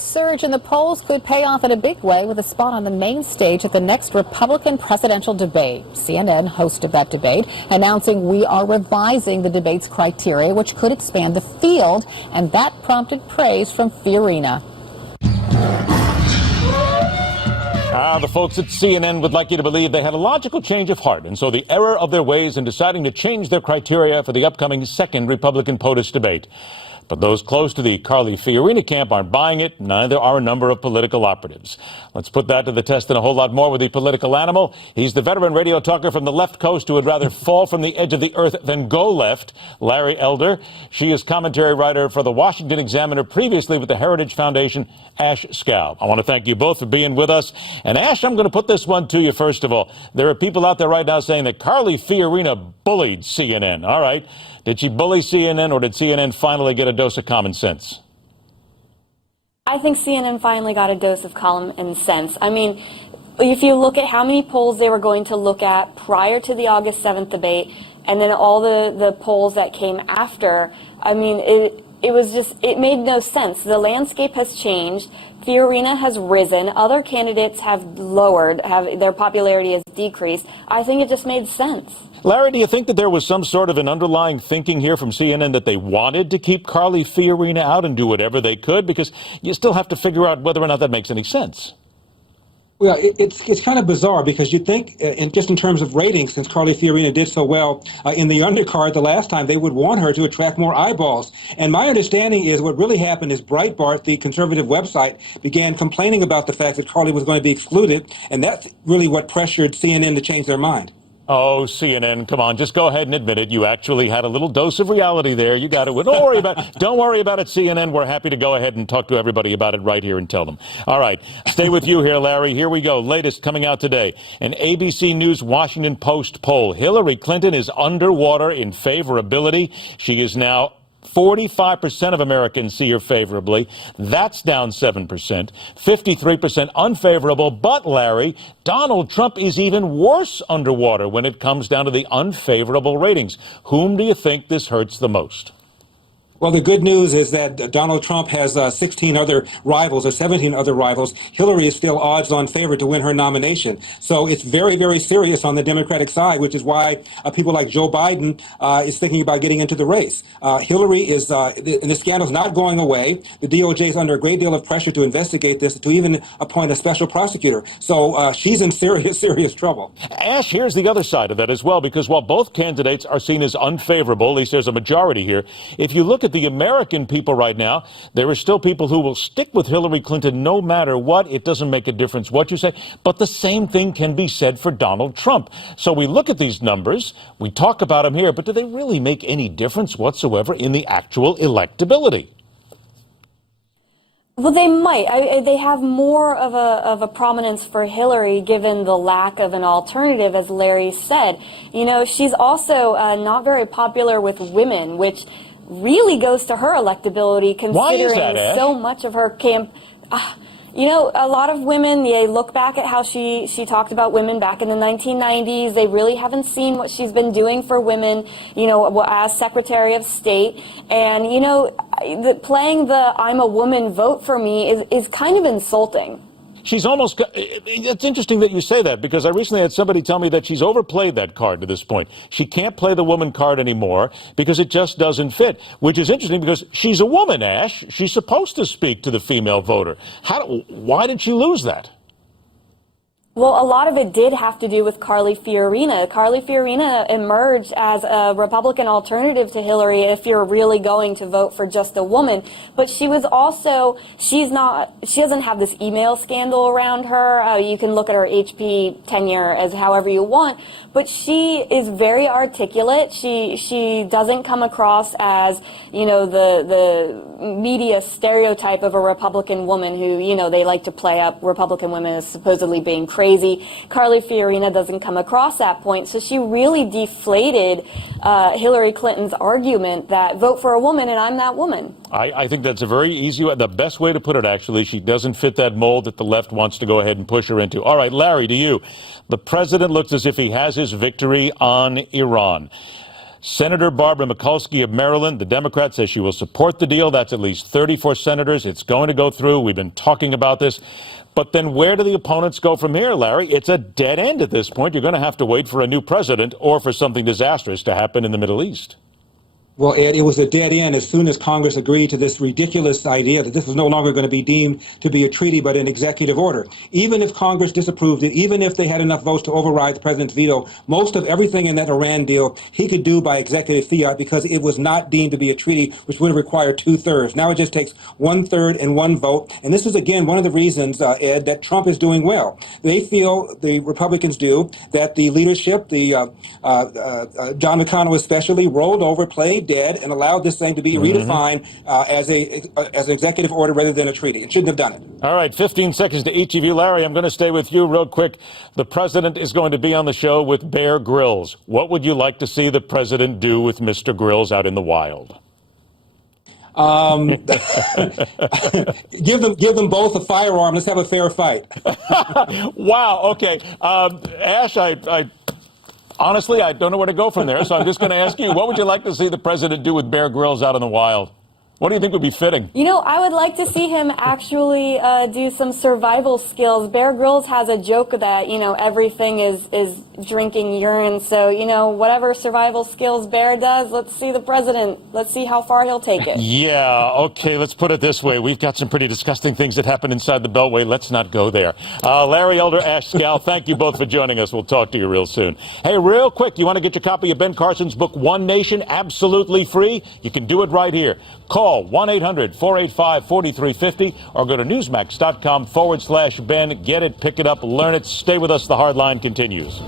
surge in the polls could pay off in a big way with a spot on the main stage at the next Republican presidential debate. CNN hosted that debate, announcing we are revising the debate's criteria, which could expand the field, and that prompted praise from Fiorina. The folks at CNN would like you to believe they had a logical change of heart, and so the error of their ways in deciding to change their criteria for the upcoming second Republican POTUS debate. But those close to the Carly Fiorina camp aren't buying it. Neither are a number of political operatives. Let's put that to the test and a whole lot more with the political animal. He's the veteran radio talker from the left coast who would rather fall from the edge of the earth than go left, Larry Elder. She is commentary writer for the Washington Examiner, previously with the Heritage Foundation, Ashe Schow. I want to thank you both for being with us. And Ashe, I'm going to put this one to you first of all. There are people out there right now saying that Carly Fiorina bullied CNN. All right. Did she bully CNN, or did CNN finally get a dose of common sense? I think CNN finally got a dose of common sense. I mean, if you look at how many polls they were going to look at prior to the August 7th debate, and then all the polls that came after, I mean, it made no sense. The landscape has changed. Fiorina has risen. Other candidates have lowered, their popularity has decreased. I think it just made sense. Larry, do you think that there was some sort of an underlying thinking here from CNN that they wanted to keep Carly Fiorina out and do whatever they could? Because you still have to figure out whether or not that makes any sense. Well, it's kind of bizarre because you think, just in terms of ratings, since Carly Fiorina did so well in the undercard the last time, they would want her to attract more eyeballs. And my understanding is what really happened is Breitbart, the conservative website, began complaining about the fact that Carly was going to be excluded, and that's really what pressured CNN to change their mind. Oh, CNN, come on, just go ahead and admit it. You actually had a little dose of reality there. You got it. Don't worry about it. Don't worry about it, CNN. We're happy to go ahead and talk to everybody about it right here and tell them. All right, stay with you here, Larry. Here we go. Latest coming out today. An ABC News Washington Post poll. Hillary Clinton is underwater in favorability. She is now 45% of Americans see her favorably. That's down 7%. 53% unfavorable. But, Larry, Donald Trump is even worse underwater when it comes down to the unfavorable ratings. Whom do you think this hurts the most? Well, the good news is that Donald Trump has 16 other rivals or 17 other rivals. Hillary is still odds-on favorite to win her nomination. So it's very, very serious on the Democratic side, which is why people like Joe Biden is thinking about getting into the race. Hillary is, the scandal's not going away. The DOJ is under a great deal of pressure to investigate this, to even appoint a special prosecutor. So she's in serious, serious trouble. Ashe, here's the other side of that as well, because while both candidates are seen as unfavorable, at least there's a majority here, if you look at the American people right now, there are still people who will stick with Hillary Clinton no matter what. It doesn't make a difference what you say. But the same thing can be said for Donald Trump. So we look at these numbers, we talk about them here, but do they really make any difference whatsoever in the actual electability? Well, they might. They have more of a prominence for Hillary given the lack of an alternative, as Larry said. You know, she's also not very popular with women, which really goes to her electability, considering so much of her camp. You know, a lot of women, they look back at how she talked about women back in the 1990s. They really haven't seen what she's been doing for women, you know, as Secretary of State. And, you know, playing the I'm a woman, vote for me is kind of insulting. She's almost, it's interesting that you say that, because I recently had somebody tell me that she's overplayed that card to this point. She can't play the woman card anymore because it just doesn't fit, which is interesting because she's a woman, Ashe. She's supposed to speak to the female voter. Why did she lose that? Well, a lot of it did have to do with Carly Fiorina. Carly Fiorina emerged as a Republican alternative to Hillary if you're really going to vote for just a woman. But she was also, she doesn't have this email scandal around her. You can look at her HP tenure as however you want. But she is very articulate. She doesn't come across as, you know, the media stereotype of a Republican woman who, you know, they like to play up Republican women as supposedly being crazy. Carly Fiorina doesn't come across that point. So she really deflated Hillary Clinton's argument that vote for a woman and I'm that woman. I think that's a very easy, the best way to put it, actually. She doesn't fit that mold that the left wants to go ahead and push her into. All right, Larry, to you. The president looks as if he has his victory on Iran. Senator Barbara Mikulski of Maryland, the Democrat, says she will support the deal. That's at least 34 senators. It's going to go through. We've been talking about this. But then where do the opponents go from here, Larry? It's a dead end at this point. You're going to have to wait for a new president or for something disastrous to happen in the Middle East. Well, Ed, it was a dead end as soon as Congress agreed to this ridiculous idea that this was no longer going to be deemed to be a treaty but an executive order. Even if Congress disapproved it, even if they had enough votes to override the president's veto, most of everything in that Iran deal he could do by executive fiat because it was not deemed to be a treaty, which would have required 2/3. Now it just takes 1/3 and one vote. And this is, again, one of the reasons, Ed, that Trump is doing well. They feel, the Republicans do, that the leadership, John McConnell especially, rolled over, played dead, and allowed this thing to be redefined as an executive order rather than a treaty. It shouldn't have done it. All right, 15 seconds to each of you. Larry, I'm going to stay with you real quick. The president is going to be on the show with Bear Grylls. What would you like to see the president do with Mr. Grylls out in the wild? Give them both a firearm. Let's have a fair fight. Wow. Okay. Ash, honestly, I don't know where to go from there, so I'm just going to ask you, what would you like to see the president do with Bear Grylls out in the wild? What do you think would be fitting? You know, I would like to see him actually do some survival skills. Bear Grylls has a joke that, you know, everything is drinking urine. So, you know, whatever survival skills Bear does, let's see the president. Let's see how far he'll take it. Yeah, okay, let's put it this way. We've got some pretty disgusting things that happen inside the Beltway. Let's not go there. Larry, Elder, Ashe Schow, thank you both for joining us. We'll talk to you real soon. Hey, real quick, you want to get your copy of Ben Carson's book, One Nation, absolutely free? You can do it right here. Call 1-800-485-4350 or go to newsmax.com/Ben. Get it, pick it up, learn it. Stay with us. The Hard Line continues.